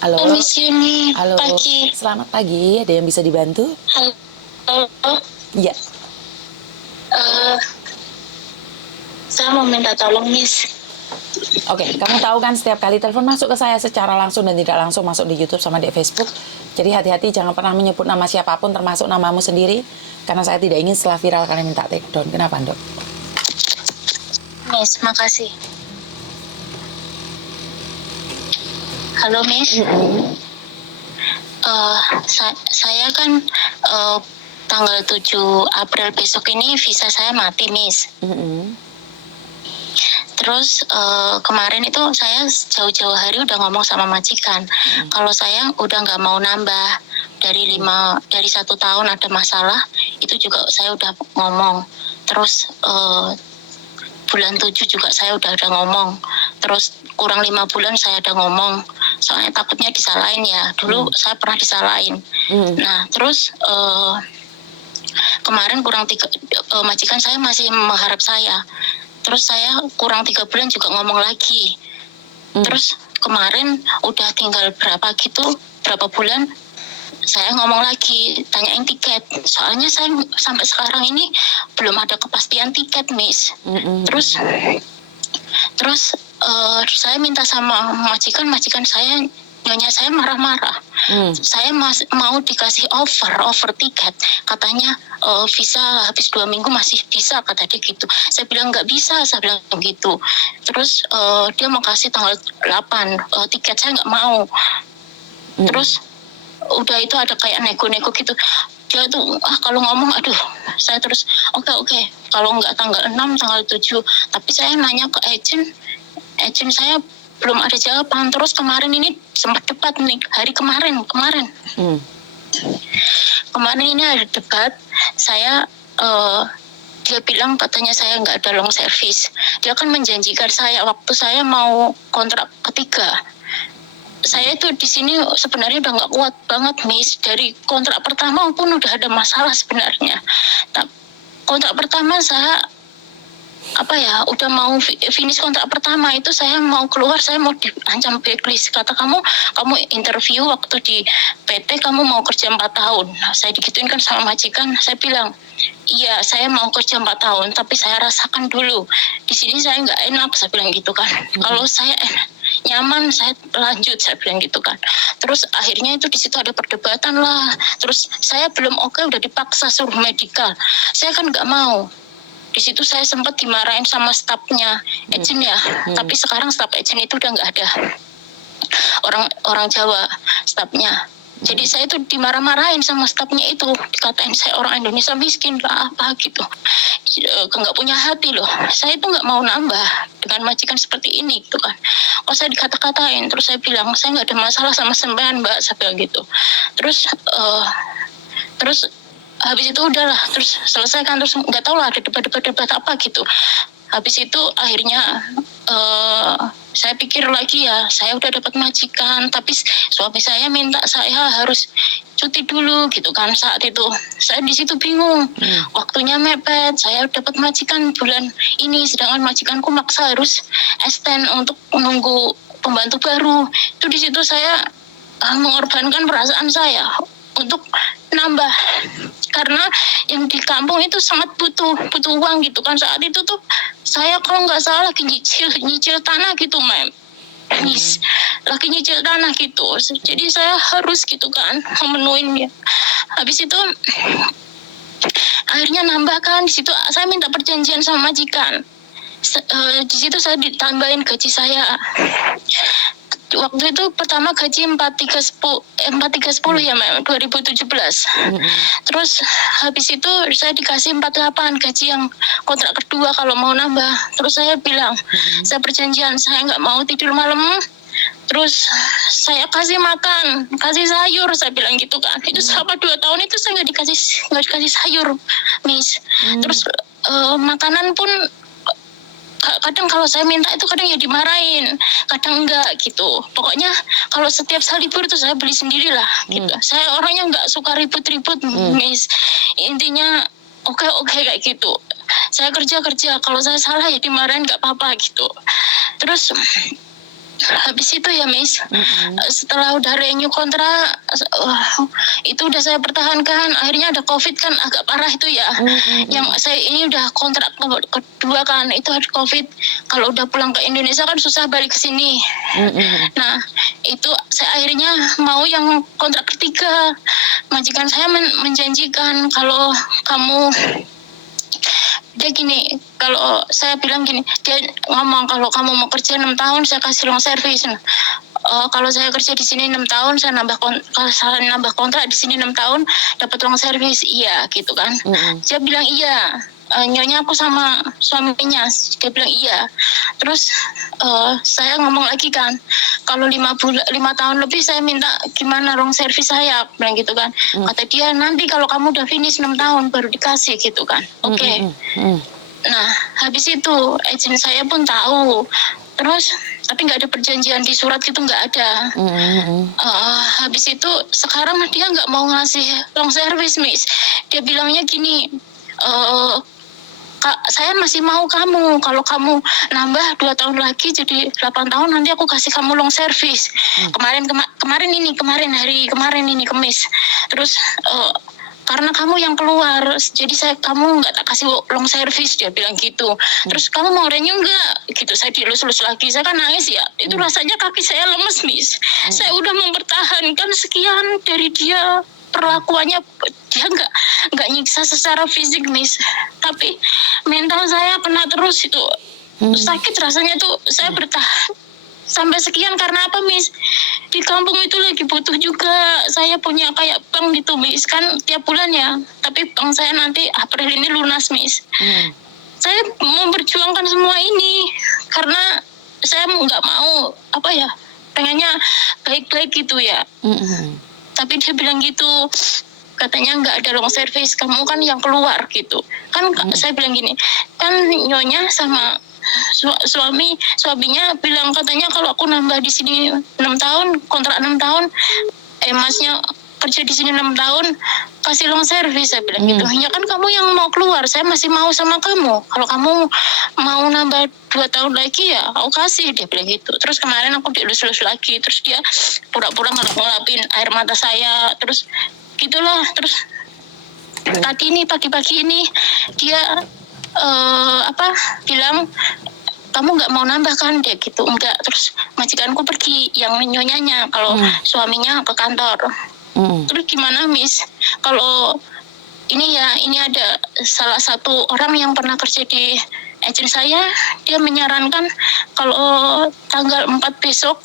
Halo, Miss Yuni, halo. pagi. Selamat pagi. Ada yang bisa dibantu? Halo, Iya. eh, saya mau minta tolong, Miss. Oke, kamu tahu kan setiap kali telepon masuk ke saya secara langsung dan tidak langsung masuk di YouTube sama di Facebook. Jadi hati-hati jangan pernah menyebut nama siapapun termasuk namamu sendiri. Karena saya tidak ingin setelah viral kalian minta take down. Kenapa, Dok? Miss, makasih. Halo, Miss. Saya kan tanggal 7 April besok ini visa saya mati, Miss. Terus kemarin itu saya jauh-jauh hari udah ngomong sama majikan kalau saya udah nggak mau nambah dari 1 tahun ada masalah, itu juga saya udah ngomong. Terus bulan 7 juga saya udah ngomong. Terus kurang 5 bulan saya udah ngomong. Soalnya takutnya disalahin ya. Dulu saya pernah disalahin. Nah, terus kemarin majikan saya masih mengharap saya. Terus saya kurang 3 bulan juga ngomong lagi. Terus kemarin udah tinggal berapa bulan, saya ngomong lagi, tanyain tiket. Soalnya saya sampai sekarang ini belum ada kepastian tiket, Miss. Terus saya minta sama majikan saya, nyonya saya marah-marah. Saya mau dikasih over tiket. Katanya visa habis 2 minggu masih bisa, kata dia gitu. Saya bilang nggak bisa, saya bilang gitu. Terus dia mau kasih tanggal 8 tiket, saya nggak mau. Terus udah itu ada kayak nego-nego gitu. Dia tuh kalau ngomong aduh, saya terus oke, kalau nggak tanggal 6 tanggal 7. Tapi saya nanya ke agent saya belum ada jawaban. Terus kemarin ini sempat debat nih, hari kemarin ini ada debat. Saya dia bilang katanya saya nggak ada long service. Dia kan menjanjikan saya waktu saya mau kontrak ketiga. Saya itu di sini sebenarnya udah nggak kuat banget, Miss. Dari kontrak pertama pun udah ada masalah sebenarnya. Nah, kontrak pertama saya udah mau finish kontrak pertama itu, saya mau keluar, saya mau diancam blacklist. Kata kamu interview waktu di PT kamu mau kerja 4 tahun. Nah, saya digituin kan sama majikan. Saya bilang iya, saya mau kerja 4 tahun, tapi saya rasakan dulu di sini saya nggak enak, saya bilang gitu kan. Kalau saya nyaman saya lanjut, saya bilang gitu kan. Terus akhirnya itu di situ ada perdebatan lah. Terus saya belum oke, udah dipaksa suruh medical. Saya kan nggak mau. Di situ saya sempat dimarahin sama stafnya agent ya. Tapi sekarang staf agent itu udah nggak ada, orang Jawa stafnya. Jadi saya tuh dimarah-marahin sama stafnya itu, dikatain saya orang Indonesia miskin lah apa gitu, nggak punya hati loh. Saya itu nggak mau nambah dengan majikan seperti ini gitu kan. Oh, saya dikata-katain. Terus saya bilang saya nggak ada masalah sama sembahan, Mbak, saya bilang gitu. Terus habis itu udahlah, terus selesai kan. Terus nggak tahu lah ada debat apa gitu. Habis itu akhirnya saya pikir lagi ya, saya udah dapat majikan, tapi suami saya minta saya harus cuti dulu gitu kan. Saat itu saya di situ bingung, waktunya mepet. Saya dapat majikan bulan ini, sedangkan majikanku maksa harus extend untuk menunggu pembantu baru. Itu di situ saya mengorbankan perasaan saya untuk nambah, karena yang di kampung itu sangat butuh uang gitu kan. Saat itu tuh saya kalau nggak salah lagi nyicil tanah gitu, Miss, lagi nyicil tanah gitu. Jadi saya harus gitu kan memenuhin ya. Habis itu akhirnya nambah kan. Di situ saya minta perjanjian sama majikan. Di situ saya ditambahin gaji saya. Waktu itu pertama gaji 4.310 ya, 2017. Terus habis itu saya dikasih 48 gaji yang kontrak kedua kalau mau nambah. Terus saya bilang saya perjanjian saya nggak mau tidur malam. Terus saya kasih makan, kasih sayur, saya bilang gitu kan. Itu selama 2 tahun itu saya nggak dikasih sayur, Miss. Terus makanan pun kadang kalau saya minta itu kadang ya dimarahin, kadang enggak gitu. Pokoknya kalau setiap saya libur itu saya beli sendirilah gitu. Saya orangnya nggak suka ribut-ribut, Miss. Intinya oke kayak gitu. Saya kerja, kalau saya salah ya dimarahin nggak apa-apa gitu. Terus habis itu ya Miss, setelah udah renew kontrak, itu udah saya pertahankan. Akhirnya ada COVID kan, agak parah itu ya. Yang saya ini udah kontrak kedua kan, itu ada COVID. Kalau udah pulang ke Indonesia kan susah balik ke sini. Nah itu saya akhirnya mau yang kontrak ketiga. Majikan saya menjanjikan kalau kamu, dia gini, kalau saya bilang gini, dia ngomong kalau kamu mau kerja 6 tahun saya kasih long service. Kalau saya kerja di sini 6 tahun saya kalau saya nambah kontrak di sini 6 tahun dapat long service, iya gitu kan. Dia bilang iya. Nyonya aku sama suaminya, dia bilang iya. Terus saya ngomong lagi kan, kalau 5 tahun lebih saya minta gimana long service saya, bilang gitu kan. Kata dia nanti kalau kamu udah finish 6 tahun baru dikasih gitu kan. Oke. Nah habis itu agent saya pun tahu. Terus tapi nggak ada perjanjian di surat gitu, nggak ada. Habis itu sekarang dia nggak mau ngasih long service Miss. Dia bilangnya gini, Kak, saya masih mau kamu. Kalau kamu nambah 2 tahun lagi jadi 8 tahun, nanti aku kasih kamu long service. Kemarin hari kemarin ini Kamis. Terus karena kamu yang keluar, jadi kamu nggak tak kasih long service, dia bilang gitu. Terus kamu mau renew nggak? Gitu, saya dilus-lus lagi. Saya kan nangis ya. Itu rasanya kaki saya lemes, Miss. Saya udah mempertahankan sekian dari dia. Perlakuannya dia nggak nyiksa secara fisik Miss, tapi mental saya kena terus itu. Sakit rasanya tuh. Saya bertahan sampai sekian karena apa Miss? Di kampung itu lagi butuh juga. Saya punya kayak bank gitu Miss, kan tiap bulan ya, tapi bank saya nanti April ini lunas Miss. Saya memperjuangkan semua ini karena saya nggak mau pengennya baik-baik gitu ya. Tapi dia bilang gitu, katanya nggak ada long service, kamu kan yang keluar gitu kan. Saya bilang gini kan, nyonya sama suaminya bilang katanya kalau aku nambah di sini 6 tahun, kontrak 6 tahun, masnya kerja di sini 6 tahun kasih long service, saya bilang gitu. Ya kan kamu yang mau keluar, saya masih mau sama kamu. Kalau kamu mau nambah 2 tahun lagi ya aku kasih, dia bilang gitu. Terus kemarin aku dielus-elus lagi, terus dia pura-pura ngelap-ngelapin air mata saya, terus gitulah. Terus pagi-pagi ini dia bilang kamu nggak mau nambah kan, dia gitu. Enggak. Terus majikanku pergi yang nyonyanya, kalau suaminya ke kantor. Terus gimana Miss, kalau ini ada salah satu orang yang pernah kerja di agent saya, dia menyarankan kalau tanggal 4 besok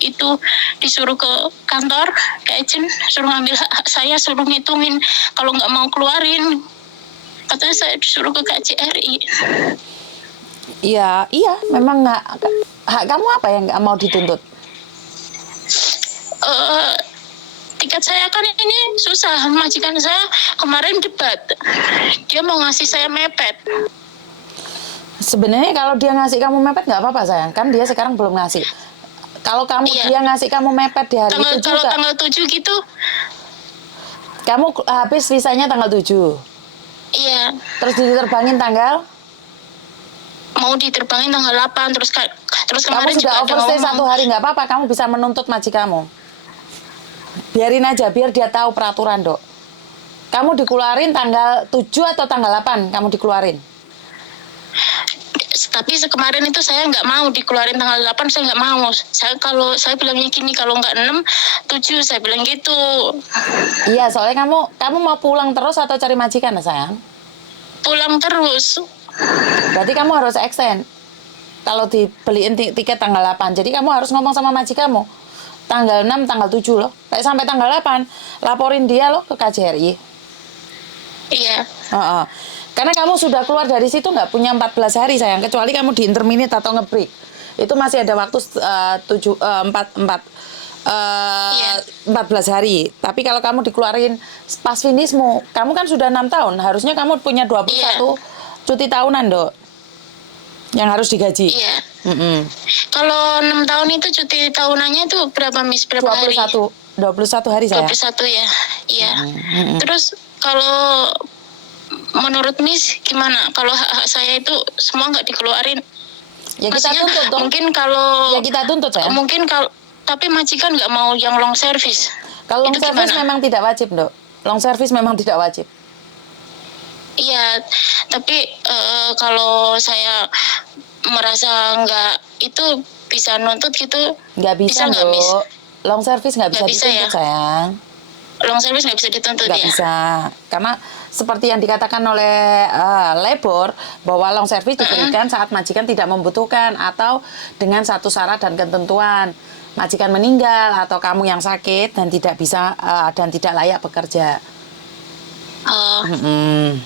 itu disuruh ke kantor, ke agent, suruh ngambil hak saya, suruh ngitungin kalau nggak mau keluarin. Katanya saya disuruh ke KJRI. Iya, memang hak kamu apa yang nggak mau dituntut? Tiket saya kan ini susah. Majikan saya kemarin debat, dia mau ngasih saya mepet. Sebenarnya kalau dia ngasih kamu mepet nggak apa-apa sayang, kan dia sekarang belum ngasih. Kalau dia ngasih kamu mepet di hari itu juga. Kalau tanggal 7 gitu. Kamu habis visanya tanggal 7. Iya. Terus diterbangin tanggal? Mau diterbangin tanggal 8, terus kemarin kamu sudah overstay 1 hari, nggak apa-apa, kamu bisa menuntut majikanmu. Biarin aja, biar dia tahu peraturan, Dok. Kamu dikeluarin tanggal 7 atau tanggal 8 kamu dikeluarin? Tapi kemarin itu saya nggak mau dikeluarin tanggal 8, saya nggak mau. Saya bilangnya gini, kalau nggak 6, 7, saya bilang gitu. Iya, soalnya kamu mau pulang terus atau cari majikan, sayang? Pulang terus. Berarti kamu harus extend. Kalau dibeliin tiket tanggal 8, jadi kamu harus ngomong sama majikanmu. Tanggal 6, tanggal 7 loh. Kayak sampai tanggal 8, laporin dia loh ke KJRI. Iya. Karena kamu sudah keluar dari situ nggak punya 14 hari sayang, kecuali kamu di interminute atau nge-break. Itu masih ada waktu 14 hari. Tapi kalau kamu dikeluarin pas finishmu, kamu kan sudah 6 tahun, harusnya kamu punya 21 cuti tahunan, Dok, yang harus digaji. Iya. Kalau 6 tahun itu cuti tahunannya itu berapa Miss? Berapa 21 hari sayang. 21 ya. Iya. Terus kalau menurut Miss gimana? Kalau hak saya itu semua nggak dikeluarin? Ya kita Maksudnya, tuntut dong. mungkin kalau Ya kita tuntut saya. mungkin kalau tapi majikan nggak mau yang long service. Kalau long Itu service gimana? memang tidak wajib, Dok. Long service memang tidak wajib. Iya, tapi kalau saya merasa nggak itu bisa nuntut gitu, Nggak bisa, nggak, Miss? Dok. Long service nggak bisa Nggak bisa dituntut, ya? sayang. Long service nggak bisa dituntut Nggak ya? bisa. Karena seperti yang dikatakan oleh Lebor, bahwa long service diberikan saat majikan tidak membutuhkan atau dengan satu syarat dan ketentuan. Majikan meninggal atau kamu yang sakit dan tidak bisa dan tidak layak bekerja. Oh, Mm-mm.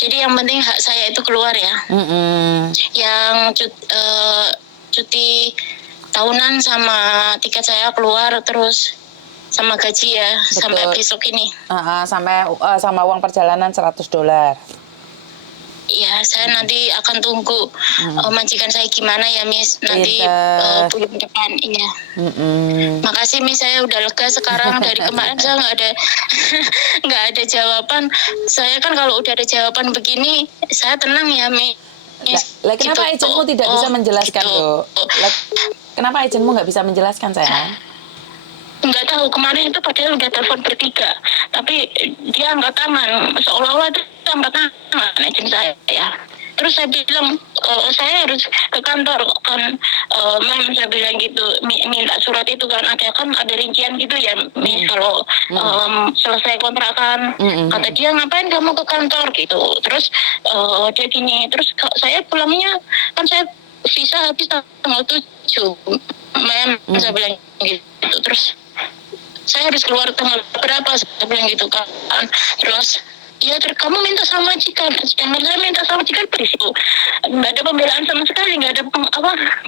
jadi yang penting hak saya itu keluar ya. Mm-mm. Yang cuti tahunan sama tiket saya keluar, terus sama gaji ya. Betul. Sampai besok ini. Sampai sama uang perjalanan $100. Ya, saya nanti akan tunggu majikan saya gimana ya, Miss. Nanti Pinter. bulan depan, iya. Mm-mm. Makasih, Miss. Saya udah lega sekarang. Dari kemarin saya nggak ada nggak ada jawaban. Saya kan kalau udah ada jawaban begini, saya tenang ya, Miss. Lah, kenapa Gitu. agentmu tidak bisa menjelaskan, gitu. Dok? Lah, kenapa agentmu nggak bisa menjelaskan, sayang? Nggak tahu, kemarin itu padahal udah telepon bertiga, tapi dia angkat tangan, seolah-olah itu angkat tangan agent saya ya. Terus saya bilang saya harus ke kantor kan, mem, saya bilang gitu, minta surat itu kan, ada rincian gitu ya, kalau selesai kontrakan. Kata dia, ngapain kamu ke kantor gitu. Terus dia gini, terus saya pulangnya kan saya visa habis tanggal 7, mem, saya bilang gitu. Terus saya harus keluar tanggal berapa, saya bilang gitu kan. Terus ya, kamu minta sama majikan, sedangkan saya minta sama majikan berisiko, nggak ada pembelaan sama sekali, nggak ada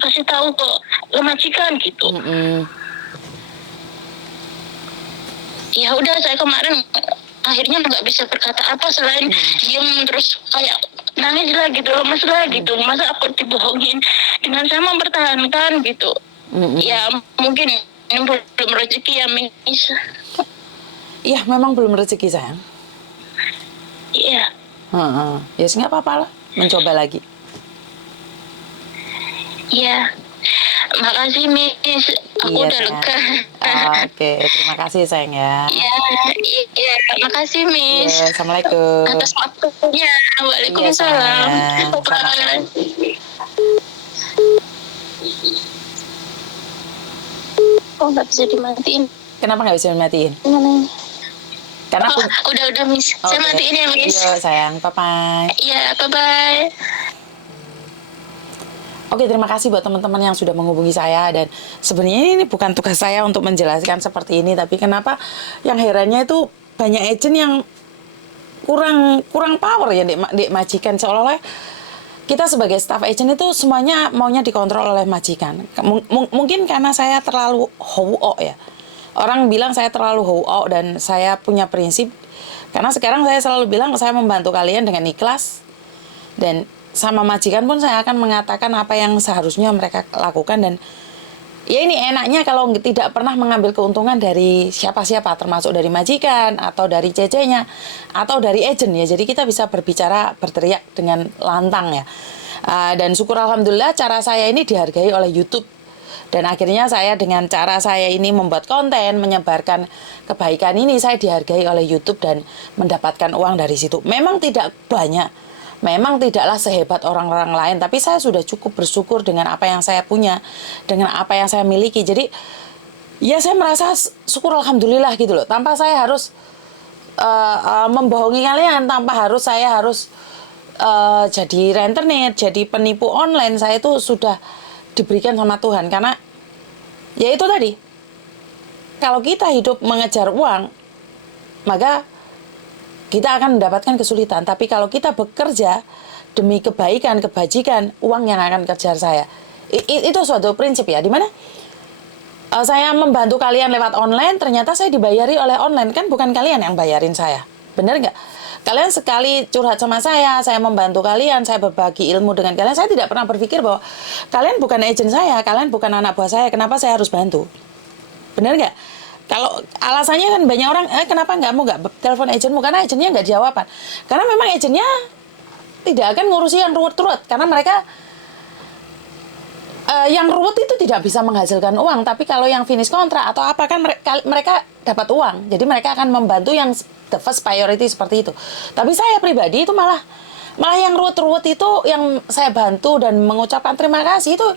kasih tahu ke majikan gitu. Ya udah, saya kemarin akhirnya nggak bisa berkata apa selain diem, terus kayak nangis lah gitu, lemes lah gitu. Masa aku dibohongin dengan saya mempertahankan gitu. Ya mungkin ini belum rezeki ya, Miss. Iya, memang belum rezeki, sayang. Iya. Ya, nggak apa-apa lah, mencoba lagi. Iya. Makasih, Miss. Aku Iya, udah sayang. lega. Oke, terima kasih, sayang ya. Iya. Makasih, Miss. Iya, Assalamualaikum. Atas waktunya. Waalaikumsalam. Iya, sayang. Bye. Oh, nggak bisa dimatiin. Kenapa nggak bisa dimatiin? Gimana? Karena Udah, Miss. Saya Oke. matiin ya, Miss. Iya, sayang. Bye-bye. Iya, bye-bye. Oke, terima kasih buat teman-teman yang sudah menghubungi saya. Dan sebenarnya ini bukan tugas saya untuk menjelaskan seperti ini, tapi kenapa yang herannya itu banyak agent yang kurang power ya di majikan, seolah-olah kita sebagai staff agent itu semuanya maunya dikontrol oleh majikan. Mungkin karena saya terlalu ho ya. Orang bilang saya terlalu ho dan saya punya prinsip. Karena sekarang saya selalu bilang saya membantu kalian dengan ikhlas. Dan sama majikan pun saya akan mengatakan apa yang seharusnya mereka lakukan. Dan ya ini enaknya kalau tidak pernah mengambil keuntungan dari siapa-siapa, termasuk dari majikan atau dari CC-nya atau dari agent ya. Jadi kita bisa berbicara, berteriak dengan lantang ya. Dan syukur alhamdulillah cara saya ini dihargai oleh YouTube. Dan akhirnya saya dengan cara saya ini membuat konten, menyebarkan kebaikan ini, saya dihargai oleh YouTube dan mendapatkan uang dari situ. Memang tidak banyak, memang tidaklah sehebat orang-orang lain, tapi saya sudah cukup bersyukur dengan apa yang saya punya, dengan apa yang saya miliki. Jadi ya saya merasa syukur alhamdulillah gitu loh, tanpa saya harus membohongi kalian, tanpa saya harus jadi rentenir, jadi penipu online. Saya itu sudah diberikan sama Tuhan, karena ya itu tadi, kalau kita hidup mengejar uang maka kita akan mendapatkan kesulitan. Tapi kalau kita bekerja demi kebaikan, kebajikan, uang yang akan kejar saya. Itu suatu prinsip ya, dimana saya membantu kalian lewat online, ternyata saya dibayari oleh online. Kan bukan kalian yang bayarin saya, bener nggak? Kalian sekali curhat sama saya membantu kalian, saya berbagi ilmu dengan kalian. Saya tidak pernah berpikir bahwa kalian bukan agent saya, kalian bukan anak buah saya, kenapa saya harus bantu? Bener nggak? Kalau alasannya kan banyak orang, kenapa nggak telepon agentmu? Karena agentnya nggak jawaban. Karena memang agentnya tidak akan ngurusi yang ruwet-ruwet karena mereka yang ruwet itu tidak bisa menghasilkan uang, tapi kalau yang finish kontrak atau apa kan mereka dapat uang. Jadi mereka akan membantu yang the first priority seperti itu. Tapi saya pribadi itu malah yang ruwet-ruwet itu yang saya bantu dan mengucapkan terima kasih itu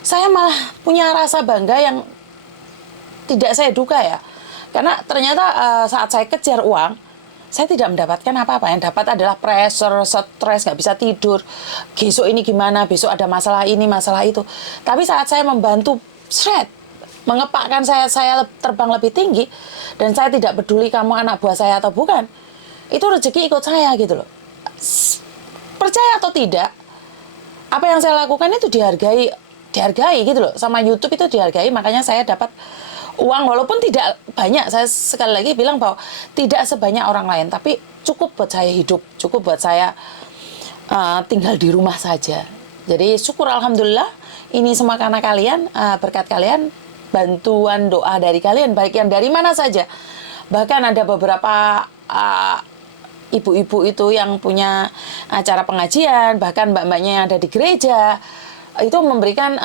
saya malah punya rasa bangga yang tidak saya duga ya. Karena ternyata saat saya kejar uang, saya tidak mendapatkan apa-apa. Yang dapat adalah pressure, stres, nggak bisa tidur. Besok ini gimana, besok ada masalah ini, masalah itu. Tapi saat saya membantu, mengepakkan saya terbang lebih tinggi, dan saya tidak peduli kamu anak buah saya atau bukan, itu rezeki ikut saya gitu loh. Percaya atau tidak, apa yang saya lakukan itu dihargai gitu loh. Sama YouTube itu dihargai, makanya saya dapat uang walaupun tidak banyak. Saya sekali lagi bilang bahwa tidak sebanyak orang lain, tapi cukup buat saya hidup, cukup buat saya tinggal di rumah saja. Jadi syukur alhamdulillah ini semua karena kalian, berkat kalian, bantuan doa dari kalian, baik yang dari mana saja. Bahkan ada beberapa ibu-ibu itu yang punya acara pengajian, bahkan mbak-mbaknya yang ada di gereja itu memberikan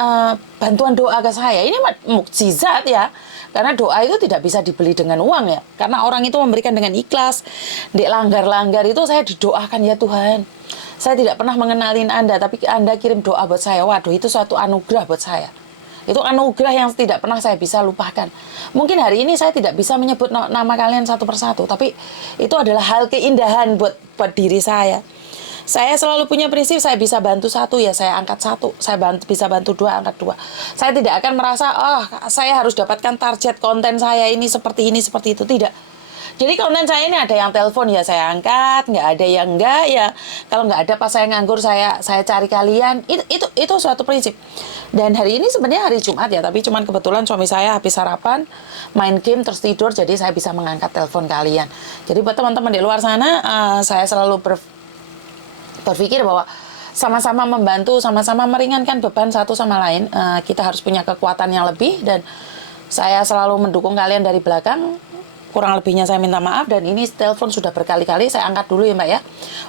bantuan doa ke saya. Ini mukjizat ya. Karena doa itu tidak bisa dibeli dengan uang ya. Karena orang itu memberikan dengan ikhlas. Dek langgar-langgar itu saya didoakan, ya Tuhan. Saya tidak pernah mengenalin Anda, tapi Anda kirim doa buat saya. Waduh, itu suatu anugerah buat saya. Itu anugerah yang tidak pernah saya bisa lupakan. Mungkin hari ini saya tidak bisa menyebut nama kalian satu persatu, tapi itu adalah hal keindahan buat diri saya. Saya selalu punya prinsip, saya bisa bantu satu, ya saya angkat satu. Saya bisa bantu dua, angkat dua. Saya tidak akan merasa, saya harus dapatkan target konten saya ini, seperti itu. Tidak. Jadi konten saya ini ada yang telepon, ya saya angkat. Nggak ada yang enggak, ya. Kalau nggak ada pas saya nganggur, saya cari kalian. Itu suatu prinsip. Dan hari ini sebenarnya hari Jumat ya, tapi cuman kebetulan suami saya habis sarapan, main game, terus tidur, jadi saya bisa mengangkat telepon kalian. Jadi buat teman-teman di luar sana, saya selalu berpikir bahwa sama-sama membantu, sama-sama meringankan beban satu sama lain. Kita harus punya kekuatan yang lebih, dan saya selalu mendukung kalian dari belakang. Kurang lebihnya saya minta maaf, dan ini telepon sudah berkali-kali, saya angkat dulu ya Mbak ya.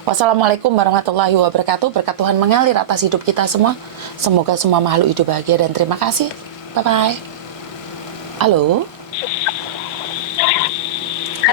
Wassalamualaikum warahmatullahi wabarakatuh. Berkat Tuhan mengalir atas hidup kita semua. Semoga semua makhluk hidup bahagia, dan terima kasih. Bye-bye. Halo.